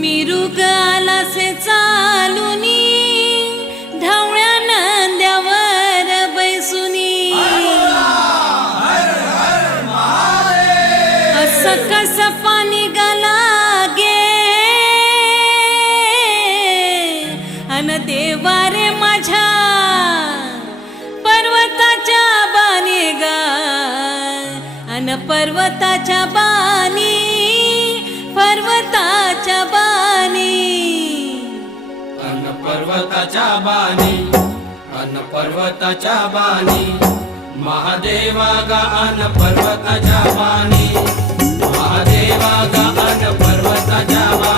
मिरुग आलासे चालुनी ढवळ्या नंद्यावर बैसुनी असं कसं पाणी गलागे अन देवा रे माझ्या पर्वताच्या बाणी गा अन पर्वताच्या बाणी पर्वताच्या बाणी अन पर्वताच्या बाणी अन पर्वताच्या बाणी महादेवा गा अन पर्वताच्या बाणी महादेवा गा अन पर्वताच्या बाणी